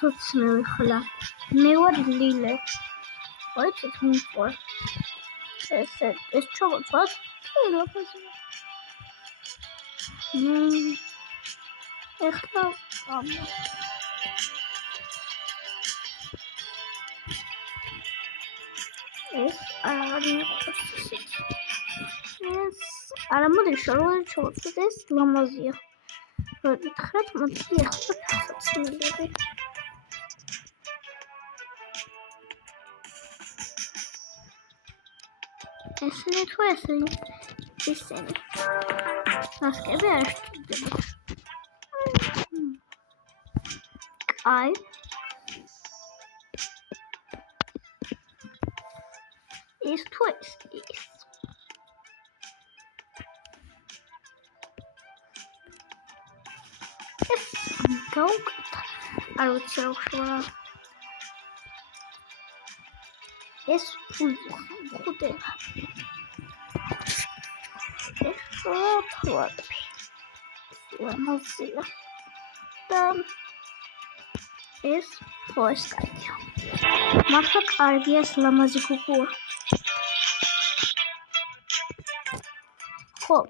Tocmychla. Miład lile. Ojciec mój por. Jest czego, co? Tyle pozwól. Echla. Jest, ale nie chcę. Jest, ale mówię, że robię czego, to jest lamazja. Tchret mocniej, chcę lepiej. Esini tu esini. Esini. Nasıl bir araştırdım. Ay. Is tu is. Gaukt. Arıtıyor şu an. Es худе. Вот. Ламазия. Там es поискать. Мафак аргиас ламази куку. Хоп.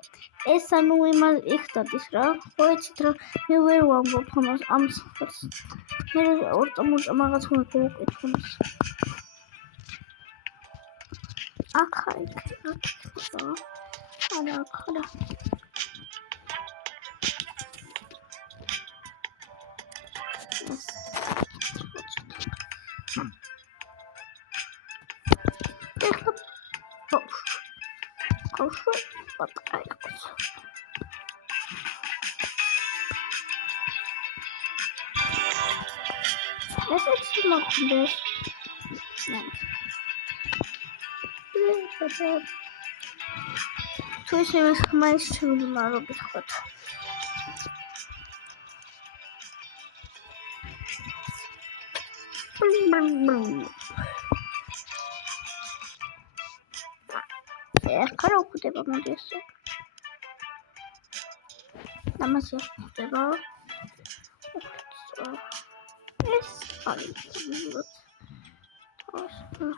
ეს ანუ იმას იხდადის რა. ხო იცით რა, მე ვერ ვამბობ ამას ამ სახელს. მე ორტომოჭა მაგაც უნდა გავუკითხოს. აქა. არა ახლა. Let's look at this. Twist is my student model bit. Karaoke de bana diyorsun. Namaz yapıyor. Yes, anladım. Tamam.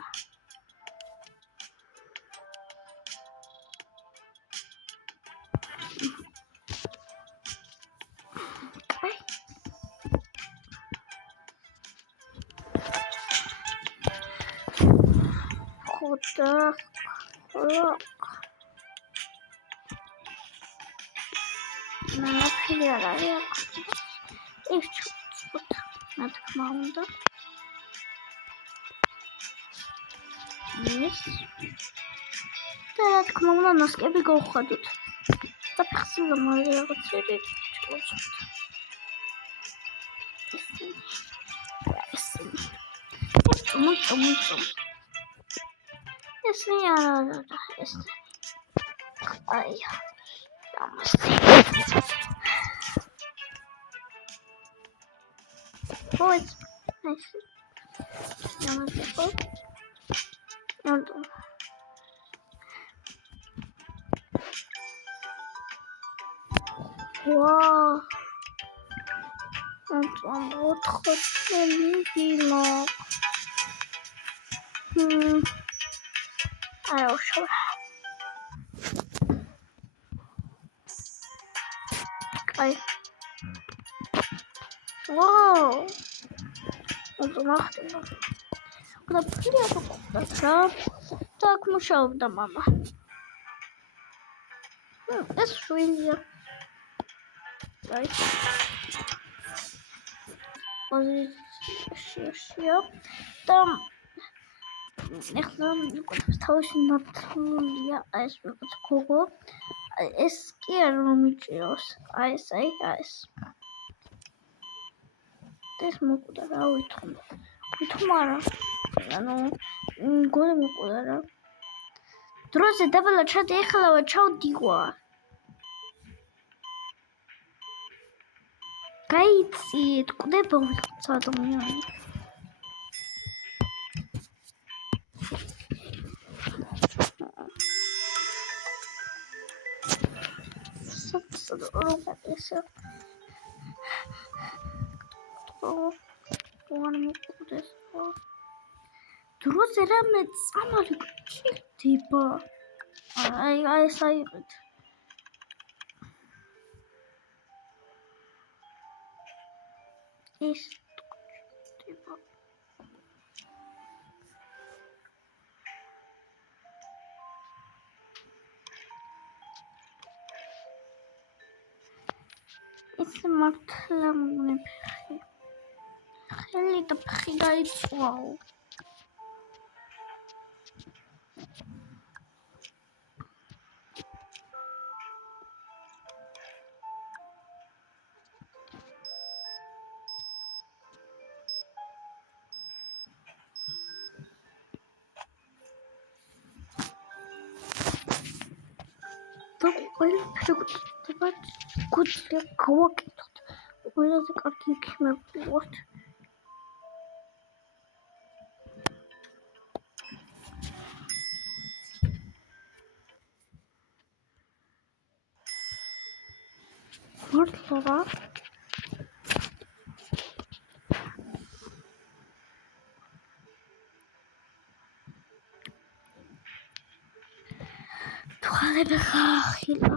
Kota. Ne yapıyorlar ya? Ev çok artık mağunda. Yes. Artık mağunda nasıl bir goxadut. Tapıksız ama ya geçelim. Tamam. Esin yararlı. Esin. Ay ya. Yalnız. Evet. Neyse. Yalnız yapalım. Yardım. Wow. Antoine, votre télévision. Alors, je vais. Ay. Wow. Also macht er. Oder ja, так мушал до мама. Это швейня. Дай. Вот там их нам таусно тулия айсберг кого эскерумичиос айс ეს მოკუდა რა ვითმარა ანუ გოლი მოკუდა რა დროზე დაბლა ჩადი ეხლა ჩავდიგვა გაიცით კვდება ადამიანი არ მოკვდეს. დროზე რამე წამალი გჭირდება. აი ეს აიღეთ. ეს გჭირდება. ეს მართლა მგონი ხელი და ფხი გაიწვაო. და ყველაფერი გვჭირდება გვიძლია გავაკეთოთ. ყველაზე კარგი იქიმები ვართ. მართლა რა? თვალები ხახილა.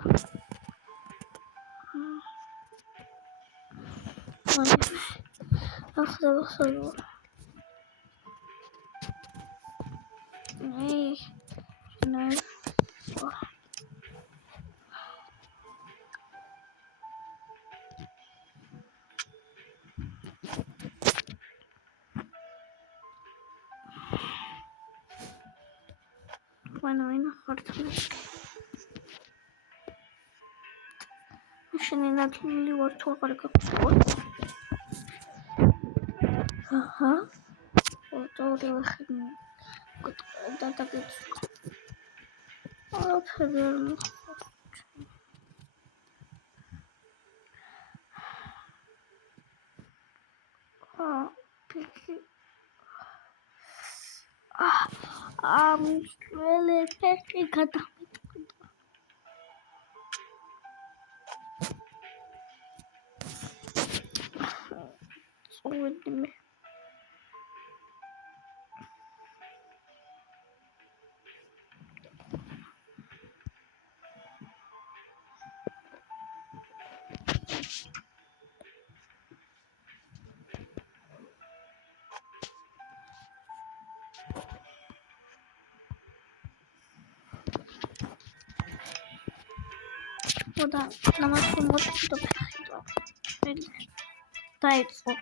ახლა ვახსოვე. ნე. Bueno, ხართ. შენ ნათლილი ვარ თუ აღარ გაგწევთ? აჰა. ორი ვახინე. დაგეც. ფერმ. პიკი. მშველი ფეხი გადამიტყდა. წოვედი მე. და ნამასკო მოწდა ფეხი. დაიწყო.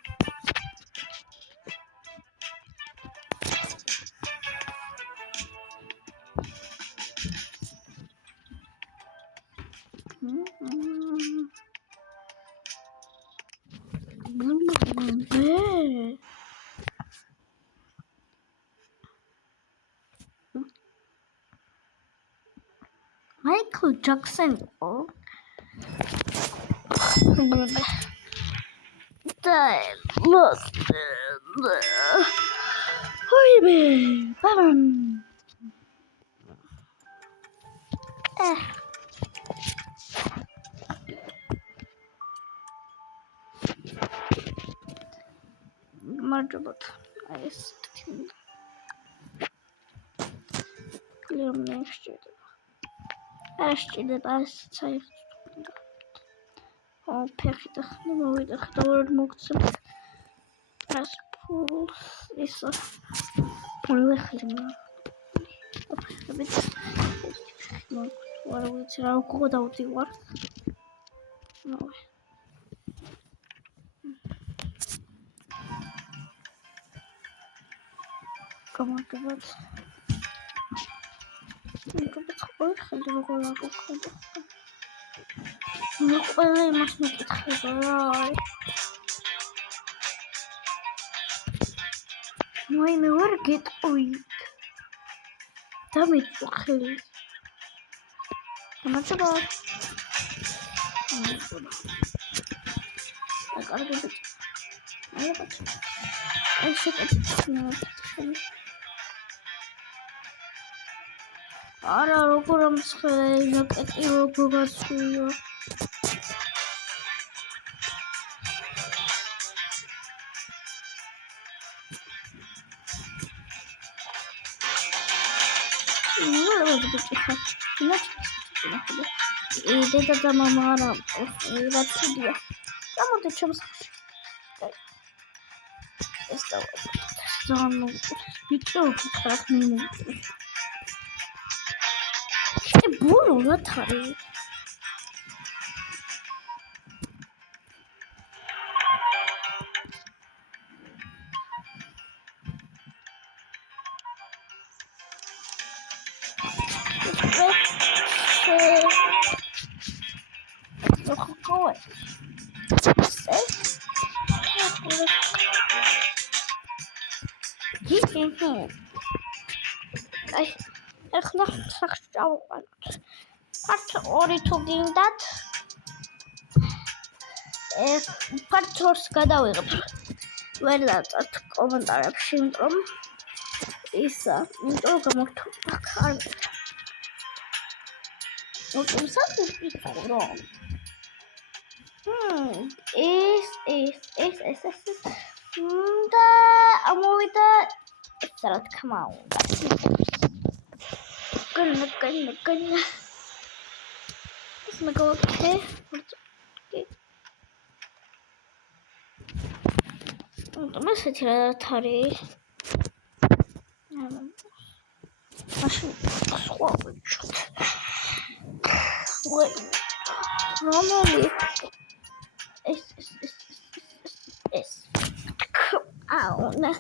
Michael Jackson. Marjabot. I still. Ashton safe. Perfect. No, we don't know as pools is a bit. What are we to go out the work? No. Come on, come on. نقول مش متخيل وين ورقة قويت تمت تخيل ما تبغى أقرب أيوة أيش أنا ركوع مسخرة لك ركوع مسخرة სწორად ბიჭი ხარ. დედა და მამა არა რაც იდეა. გამოდი ჩემს ხში. ეს დავაწყო. ბიჭო, ხარ მიმოწევ. ბურულად არის. ეხლა სახში წავყვანოთ. ფართ 2 თუ გინდათ. ფართ 2-ს გადავიღებ. ვერ დავწერთ კომენტარებში, იმიტომ ისა, იმიტომ გამორთულდა კარგი. საერთოდ ვიყავ რომ ეს და ამოვიდა ეს რა თქმა უნდა. გන්න. ეს მეგობრებო. მესეთი რა არის? მაშინ სხვა ვიჩვით. რომელი ეს აუნა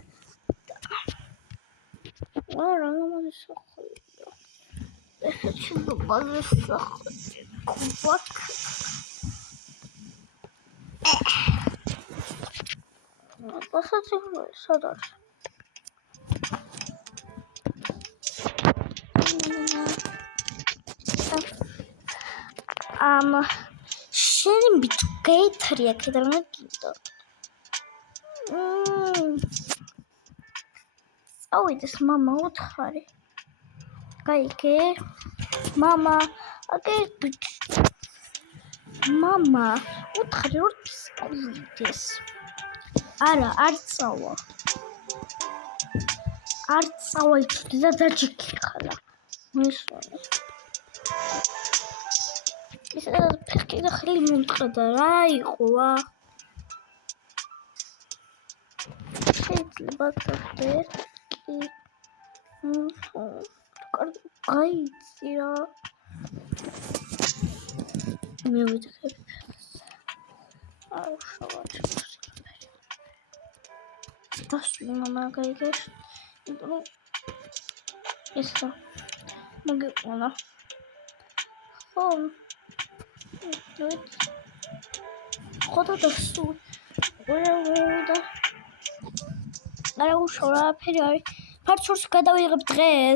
რა მომისახია ეს შეიძლება ისახია კუბაკ პასაცი სადაც შენ ბიჭო გაითრი აქედან რა გინდა წავიდეს მამა უთხარი გაიგე მამა აგე მამა უთხარი რომ წავიდეს არა არ წავა იცოდი და დაჭიქი ხალა მისვანე ისე ფეხი და ხელი მომწყდა რა იყოა შეიძლება გახდეს გაიცი რა მე ვიტყვი შავად დასვი მამა გაიგეს იმიტომ ესა მოგეყოლა ხო ხოდა დასუ არა უშო რა ფერი არის ფარჩურს გადავიღებ დღეს